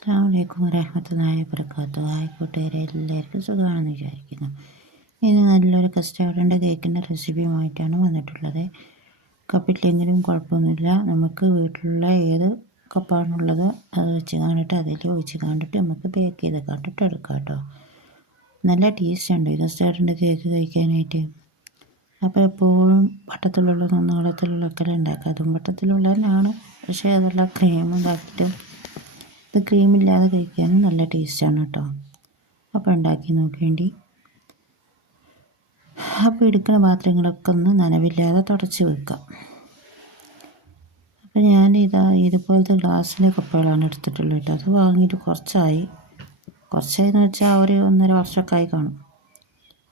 അസ്സലാമു അലൈക്കും വറഹ്മത്തുള്ളാഹി വബറകാതുഹു. ഹായ് കൂട്ടുകാരെ, എല്ലാവർക്കും സുഖമാണെന്ന് വിചാരിക്കുന്നു. ഇനി നല്ലൊരു കസ്റ്റാർഡിൻ്റെ കേക്കിൻ്റെ റെസിപ്പിയുമായിട്ടാണ് വന്നിട്ടുള്ളത്. കപ്പില്ലെങ്കിലും കുഴപ്പമൊന്നുമില്ല. നമുക്ക് വീട്ടിലുള്ള ഏത് കപ്പാണുള്ളത് അത് വെച്ച് കണ്ടിട്ട് അതിൽ ഒഴിച്ച് കണ്ടിട്ട് നമുക്ക് ബേക്ക് ചെയ്ത് കണ്ടിട്ട് എടുക്കാം കേട്ടോ. നല്ല ടേസ്റ്റ് ഉണ്ട് ഈ കസ്റ്റാർഡിൻ്റെ കേക്ക് കഴിക്കാനായിട്ട്. അപ്പോൾ എപ്പോഴും വട്ടത്തിലുള്ള നീളത്തിലുള്ളൊക്കെ ഉണ്ടാക്കുക. അതും വട്ടത്തിലുള്ള തന്നെയാണ്, പക്ഷേ അതെല്ലാം ക്രീം ഇതാക്കിയിട്ട് ഇത് ക്രീമില്ലാതെ കഴിക്കാനും നല്ല ടേസ്റ്റാണ് കേട്ടോ. അപ്പോൾ ഉണ്ടാക്കി നോക്കേണ്ടി. അപ്പോൾ എടുക്കുന്ന പാത്രങ്ങളൊക്കെ ഒന്ന് നനവില്ലാതെ തുടച്ച് വെക്കാം. അപ്പോൾ ഞാൻ ഇതുപോലത്തെ ഗ്ലാസ്സിലെ കപ്പുകളാണ് എടുത്തിട്ടുള്ളത് കേട്ടോ. അത് വാങ്ങിയിട്ട് കുറച്ചായെന്ന് വെച്ചാൽ ഒരു 1.5 വർഷമൊക്കെ ആയി കാണും.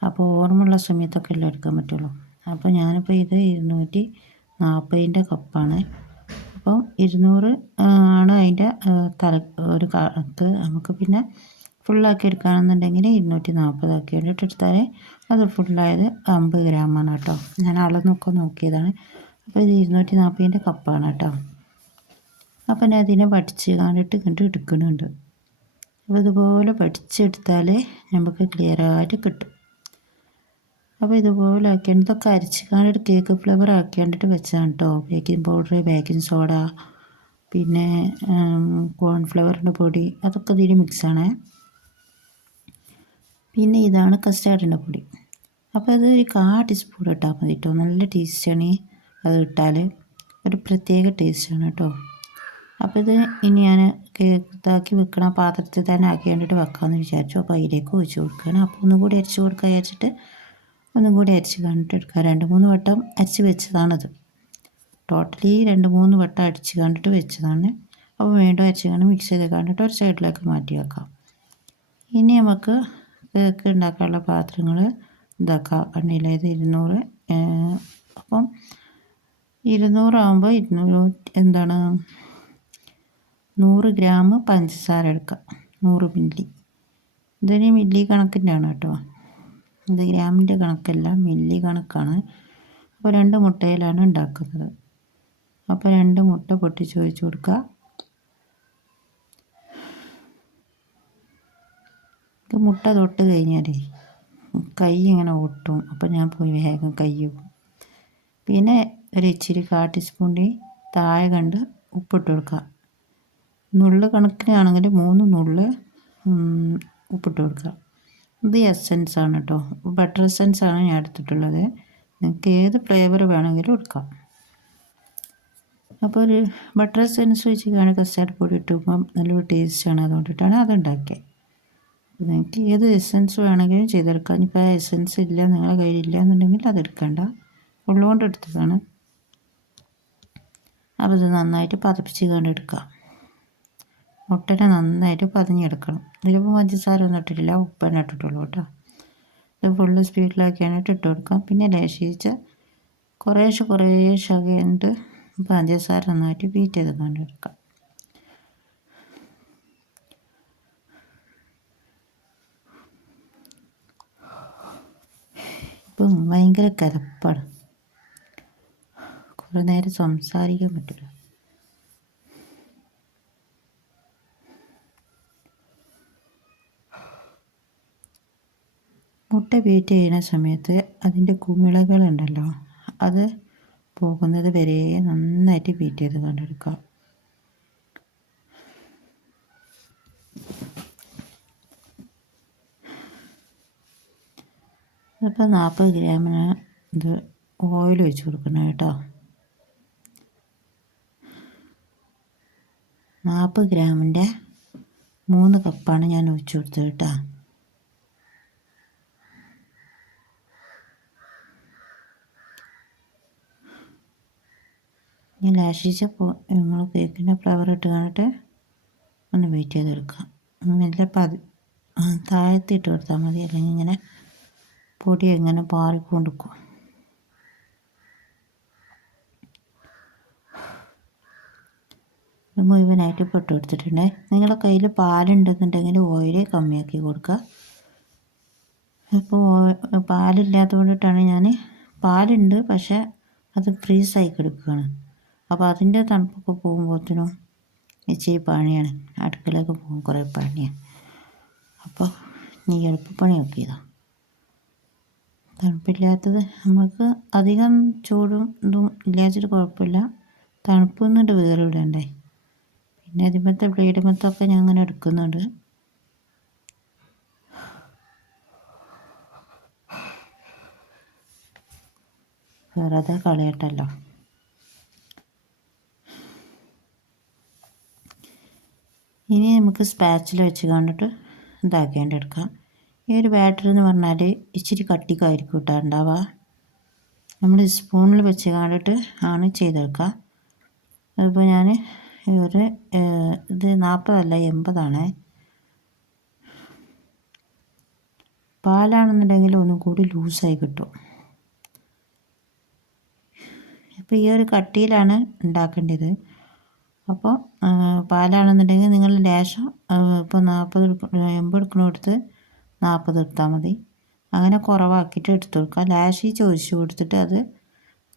അപ്പോൾ ഓർമ്മയുള്ള സമയത്തൊക്കെ എല്ലാം എടുക്കാൻ പറ്റുള്ളൂ. അപ്പോൾ ഞാനിപ്പോൾ ഇത് 240ൻ്റെ കപ്പാണ്. അപ്പം 200 ആണ് അതിൻ്റെ ഒരു കണക്ക്. നമുക്ക് പിന്നെ ഫുള്ളാക്കി എടുക്കുകയാണെന്നുണ്ടെങ്കിൽ 240 ആക്കി വേണ്ടിയിട്ട് എടുത്താൽ അത് ഫുള്ളായത് 50 ഗ്രാമാണ് കേട്ടോ. ഞാൻ അളന്നൊക്കെ നോക്കിയതാണ്. അപ്പോൾ ഇത് 240ൻ്റെ കപ്പാണ് കേട്ടോ. അപ്പം ഞാൻ അതിനെ പഠിച്ച് കണ്ടിട്ട് എടുക്കുന്നുണ്ട്. അപ്പോൾ ഇതുപോലെ പഠിച്ചെടുത്താൽ നമുക്ക് ക്ലിയറായിട്ട് കിട്ടും. അപ്പോൾ ഇതുപോലെ ആക്കിയാണ്ട് ഇതൊക്കെ അരച്ച് കാണിട്ട് കേക്ക് ഫ്ലേവർ ആക്കിയാണ്ടിട്ട് വെച്ചതാണ് കേട്ടോ. ബേക്കിംഗ് പൗഡർ, ബേക്കിംഗ് സോഡ, പിന്നെ കോൺഫ്ലവറിൻ്റെ പൊടി, അതൊക്കെ ഇതിൽ മിക്സാണ്. പിന്നെ ഇതാണ് കസ്റ്റാർഡിൻ്റെ പൊടി. അപ്പോൾ അത് ഒരു 1/4 ടീസ്പൂൺ ഇട്ടാൽ മതി കേട്ടോ. നല്ല ടേസ്റ്റാണ് അത് ഇട്ടാൽ, ഒരു പ്രത്യേക ടേസ്റ്റാണ് കേട്ടോ. അപ്പോൾ ഇത് ഇനി ഞാൻ കേക്ക് ഇതാക്കി വെക്കണ പാത്രത്തിൽ തന്നെ ആക്കി വേണ്ടിയിട്ട് വെക്കാമെന്ന് വിചാരിച്ചു. അപ്പോൾ അതിലേക്ക് ഒഴിച്ച് കൊടുക്കുകയാണ്. അപ്പോൾ ഒന്നും കൂടി അരച്ച് കൊടുക്കുക വിചാരിച്ചിട്ട് ഒന്നും കൂടി അരച്ച് കണ്ടിട്ട് എടുക്കുക. 2-3 വട്ടം അരച്ച് വെച്ചതാണത്. ടോട്ടലി 2-3 വട്ടം അടിച്ച് കണ്ടിട്ട് വെച്ചതാണ്. അപ്പോൾ വീണ്ടും അരച്ച് കണ്ട് മിക്സ് ചെയ്ത് കണ്ടിട്ട് ഒരു സൈഡിലേക്ക് മാറ്റി വെക്കാം. ഇനി നമുക്ക് കേക്ക് ഉണ്ടാക്കാനുള്ള പാത്രങ്ങൾ ഇതാക്കാം. കണ്ടില്ല, ഇത് 200. അപ്പം 200 ആകുമ്പോൾ 100 ഗ്രാം പഞ്ചസാര എടുക്കാം. 100 മില്ലി. ഇതിന് മില്ലി കണക്കിൻ്റെ ആണ് കേട്ടോ. ഇത് ഗ്രാമിൻ്റെ കണക്കല്ല, മില്ലി കണക്കാണ്. അപ്പോൾ 2 മുട്ടയിലാണ് ഉണ്ടാക്കുന്നത്. അപ്പോൾ 2 മുട്ട പൊട്ടിച്ച് ഒഴിച്ച് കൊടുക്കുക. ഇത് മുട്ട തൊട്ട് കഴിഞ്ഞാൽ കൈ ഇങ്ങനെ ഒട്ടും. അപ്പോൾ ഞാൻ പോയി വേഗം കൈ പോകും. പിന്നെ ഒരു ഇച്ചിരി 1/4 ടീസ്പൂണിൻ്റെ താഴെ കണ്ട് ഉപ്പിട്ട് കൊടുക്കുക. നുള്ള് കണക്കിനാണെങ്കിൽ 3 നുള്ള് ഉപ്പിട്ട് കൊടുക്കുക. ഇത് എസെൻസ് ആണ് കേട്ടോ. ബട്ടർ എസെൻസ് ആണ് ഞാൻ എടുത്തിട്ടുള്ളത്. നിങ്ങൾക്ക് ഏത് ഫ്ലേവർ വേണമെങ്കിലും എടുക്കാം. അപ്പോൾ ഒരു ബട്ടർ എസെൻസ് വെച്ച് കസ്റ്റാർഡ് പൊടി ഇട്ടുമ്പോൾ നല്ലൊരു ടേസ്റ്റാണ്. അതുകൊണ്ടിട്ടാണ് അതുണ്ടാക്കിയത്. നിങ്ങൾക്ക് ഏത് എസെൻസ് വേണമെങ്കിലും ചെയ്തെടുക്കാം. ഇനിയിപ്പോൾ ആ എസെൻസ് ഇല്ല, നിങ്ങളുടെ കയ്യിലില്ല എന്നുണ്ടെങ്കിൽ അതെടുക്കണ്ട. ഉള്ളുകൊണ്ട് എടുത്തതാണ്. അപ്പോൾ ഇത് നന്നായിട്ട് പതപ്പിച്ച് കണ്ടെടുക്കാം. മുട്ടനെ നന്നായിട്ട് പതിഞ്ഞെടുക്കണം. ഇതിലിപ്പോൾ പഞ്ചസാര ഒന്നും ഇട്ടിട്ടില്ല, ഉപ്പ് തന്നെ ഇട്ടിട്ടുള്ളൂ കേട്ടോ. ഇത് ഫുള്ള് സ്പീഡിലാക്കിയാണ് ഇട്ട് കൊടുക്കാം. പിന്നെ ലേശിച്ച് കുറേശ്ശെ കഴിഞ്ഞിട്ട് പഞ്ചസാര നന്നായിട്ട് ബീറ്റ് ചെയ്ത് കണ്ടെടുക്കാം. ഇപ്പം ഭയങ്കര കലപ്പാണ്, കുറേ നേരം സംസാരിക്കാൻ പറ്റില്ല. മുട്ട ബീറ്റ് ചെയ്യുന്ന സമയത്ത് അതിൻ്റെ കുമിളകളുണ്ടല്ലോ, അത് പോകുന്നത് വരെ നന്നായിട്ട് ബീറ്റ് ചെയ്ത് കണ്ടെടുക്കാം. അപ്പോൾ 40 ഗ്രാമിന് ഇത് ഓയിൽ ഒഴിച്ച് കൊടുക്കണം കേട്ടോ. 40 ഗ്രാമിൻ്റെ 3 കപ്പാണ് ഞാൻ ഒഴിച്ച് കൊടുത്തത് കേട്ടോ. ഞാൻ ലാശിച്ചപ്പോൾ നിങ്ങൾ കേക്കിൻ്റെ ഫ്ലവർ ഇട്ട് കണ്ടിട്ട് ഒന്ന് വെയിറ്റ് ചെയ്തെടുക്കാം. മെല്ലെ താഴത്തിട്ട് കൊടുത്താൽ മതി, അല്ലെങ്കിൽ ഇങ്ങനെ പൊടി എങ്ങനെ പാറിക്കൊണ്ടിരിക്കും. മുഴുവനായിട്ട് പൊട്ട് കൊടുത്തിട്ടുണ്ട്. നിങ്ങളുടെ കയ്യിൽ പാലുണ്ടെന്നുണ്ടെങ്കിൽ ഓയിൽ കമ്മിയാക്കി കൊടുക്കുക. ഇപ്പോൾ പാലില്ലാത്തത് കൊണ്ടിട്ടാണ് ഞാൻ, പാലുണ്ട് പക്ഷേ അത് ഫ്രീസായി കിടക്കുകയാണ്. അപ്പോൾ അതിൻ്റെ തണുപ്പൊക്കെ പോകുമ്പോഴത്തേനും ഇച്ചിരി പണിയാണ്, അടുക്കളയൊക്കെ പോകും കുറേ പണിയാണ്. അപ്പോൾ നീ എളുപ്പപ്പണി നോക്കിയതാണ്. തണുപ്പില്ലാത്തത് നമുക്ക് അധികം ചൂടും ഇതും ഇല്ലാച്ചിട്ട് കുഴപ്പമില്ല, തണുപ്പൊന്നിട്ട് വേറെ ഇടണ്ടേ. പിന്നെ അതിമത്തെ ബ്ലേഡുമത്തൊക്കെ ഞാൻ അങ്ങനെ എടുക്കുന്നുണ്ട്. വെറുതെ കളയട്ടല്ലോ. ഇനി നമുക്ക് സ്പാച്ചിൽ വെച്ച് കണ്ടിട്ട് ഇതാക്കേണ്ടെടുക്കാം. ഈ ഒരു ബാറ്റർ എന്ന് പറഞ്ഞാൽ ഇച്ചിരി കട്ടിക്കായിരിക്കും കേട്ടോ ഉണ്ടാവുക. നമ്മൾ സ്പൂണിൽ വെച്ച് കണ്ടിട്ട് ആണ് ചെയ്തെടുക്കുക. അതിപ്പോൾ ഞാൻ ഒരു ഇത് 40 80 പാലാണെന്നുണ്ടെങ്കിൽ ഒന്നും കൂടി ലൂസായി കിട്ടും. ഇപ്പോൾ ഈ ഒരു കട്ടിയിലാണ് ഉണ്ടാക്കേണ്ടത്. അപ്പോൾ പാലാണെന്നുണ്ടെങ്കിൽ നിങ്ങൾ ലേശം ഇപ്പോൾ 80 എടുക്കുന്നിടത്ത് 40 എടുത്താൽ മതി. അങ്ങനെ കുറവാക്കിയിട്ട് എടുത്ത് കൊടുക്കുക. ലേശം ചോദിച്ചു കൊടുത്തിട്ട് അത്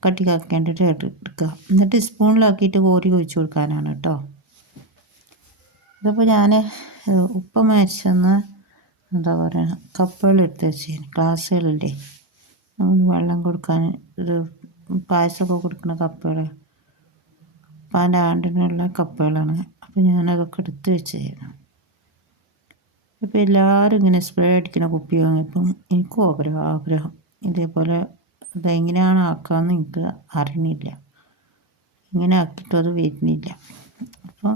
കട്ടിക്കാക്കേണ്ടിട്ട് എടുക്കുക. എന്നിട്ട് സ്പൂണിലാക്കിയിട്ട് കോരി ഒഴിച്ച് കൊടുക്കാനാണ് കേട്ടോ. ഇതിപ്പോൾ ഞാൻ ഉപ്പ മരിച്ചെന്ന് എന്താ പറയുക കപ്പുകൾ എടുത്ത് വെച്ച് ഗ്ലാസ്സുകളില്ലേ വെള്ളം കൊടുക്കാൻ, ഇത് പായസമൊക്കെ കൊടുക്കുന്ന കപ്പുകൾ, ഉപ്പാൻ്റെ ആണ്ടിനുള്ള കപ്പുകളാണ്. അപ്പോൾ ഞാനതൊക്കെ എടുത്ത് വെച്ചായിരുന്നു. ഇപ്പോൾ എല്ലാവരും ഇങ്ങനെ സ്പ്രേ അടിക്കുന്ന കുപ്പി വാങ്ങിയപ്പം എനിക്കും ആഗ്രഹം ഇതേപോലെ അതെങ്ങനെയാണ് ആക്കാമെന്ന് എനിക്ക് അറിയണില്ല. ഇങ്ങനെ ആക്കിയിട്ടും അത് വരുന്നില്ല. അപ്പോൾ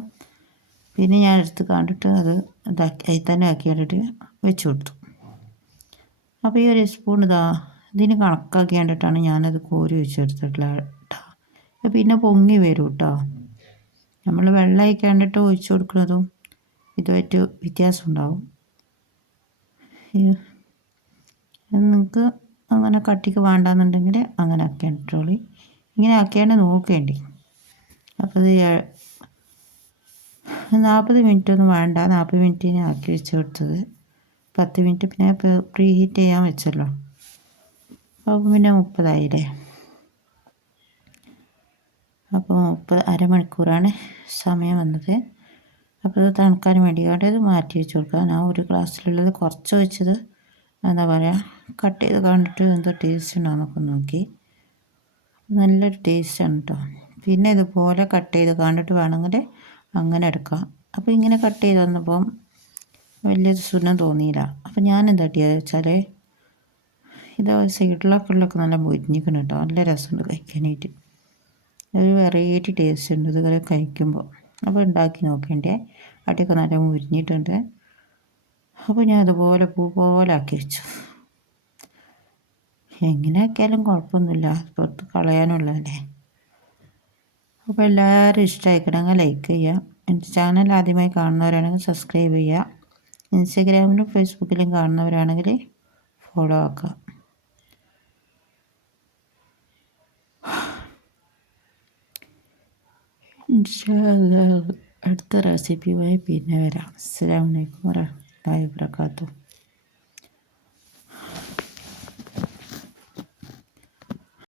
പിന്നെ ഞാൻ എടുത്ത് കണ്ടിട്ട് അത് അതിൽ തന്നെ ആക്കി കണ്ടിട്ട് വെച്ച് കൊടുത്തു. അപ്പോൾ ഈ ഒരു സ്പൂൺ ഇതിന് കണക്കാക്കി കണ്ടിട്ടാണ് ഞാനത് കോരി ഒഴിച്ചെടുത്തിട്ടില്ല കേട്ടോ. പിന്നെ പൊങ്ങി വരും കേട്ടോ. നമ്മൾ വെള്ളം ഒഴിക്കാണ്ടിട്ട് ഒഴിച്ചു കൊടുക്കുന്നതും ഇതുമായിട്ട് വ്യത്യാസം ഉണ്ടാവും. നിങ്ങൾക്ക് അങ്ങനെ കട്ടിക്ക് വേണ്ടാന്നുണ്ടെങ്കിൽ അങ്ങനെ ആക്കിയാൽ ഇങ്ങനെ ആക്കിയാണ്ട് നോക്കേണ്ടി. അപ്പോൾ ഇത് 40 മിനിറ്റ് ഒന്നും വേണ്ട, 40 മിനിറ്റിന് ആക്കി വെച്ച് കൊടുത്തത് 10 മിനിറ്റ് പിന്നെ പ്രീ ഹീറ്റ് ചെയ്യാൻ വെച്ചല്ലോ. അപ്പോൾ പിന്നെ 30 അപ്പോൾ അരമണിക്കൂറാണ് സമയം വന്നത്. അപ്പോൾ ഇത് തണുക്കാൻ വേണ്ടിയിട്ട് ഇത് മാറ്റി വെച്ച് കൊടുക്കുക. ഞാൻ ഒരു ഗ്ലാസ്സിലുള്ളത് കുറച്ച് വെച്ചത് എന്താ പറയുക കട്ട് ചെയ്ത് കണ്ടിട്ട് എന്തോ ടേസ്റ്റ് ഉണ്ടോയെന്നൊക്കെ നോക്കി. നല്ലൊരു ടേസ്റ്റാണ് കേട്ടോ. പിന്നെ ഇതുപോലെ കട്ട് ചെയ്ത് കണ്ടിട്ട് വേണമെങ്കിൽ അങ്ങനെ എടുക്കാം. അപ്പോൾ ഇങ്ങനെ കട്ട് ചെയ്ത് വന്നപ്പം വലിയൊരു സുഖം തോന്നിയില്ല. അപ്പോൾ ഞാൻ എന്താ ചെയ്തത് വെച്ചാൽ ഇത് സൈഡിലൊക്കെ നല്ല മുരിഞ്ഞിക്കണം കേട്ടോ. നല്ല രസമുണ്ട് കഴിക്കാനായിട്ട്, ഒരു വെറൈറ്റി ടേസ്റ്റ് ഉണ്ട് ഇതുപോലെ കഴിക്കുമ്പോൾ. അപ്പോൾ ഉണ്ടാക്കി നോക്കേണ്ടേ, അടിയൊക്കെ നല്ല മുരിഞ്ഞിട്ടുണ്ട്. അപ്പോൾ ഞാൻ അതുപോലെ പൂ പോലെ ആക്കി വെച്ചു. എങ്ങനെ ആക്കിയാലും കുഴപ്പമൊന്നുമില്ല, പുറത്ത് കളയാനുള്ളതല്ലേ. അപ്പോൾ എല്ലാവരും ഇഷ്ടമായിക്കണമെങ്കിൽ ലൈക്ക് ചെയ്യുക. എൻ്റെ ചാനൽ ആദ്യമായി കാണുന്നവരാണെങ്കിൽ സബ്സ്ക്രൈബ് ചെയ്യുക. ഇൻസ്റ്റഗ്രാമിലും ഫേസ്ബുക്കിലും കാണുന്നവരാണെങ്കിൽ ഫോളോ ആക്കുക. അടുത്ത റെസിപ്പിയുമായി പിന്നെ വരാം. അസ്സലാമു അലൈക്കും വറഹ്മത്തുള്ളാഹി വബറകാതുഹു.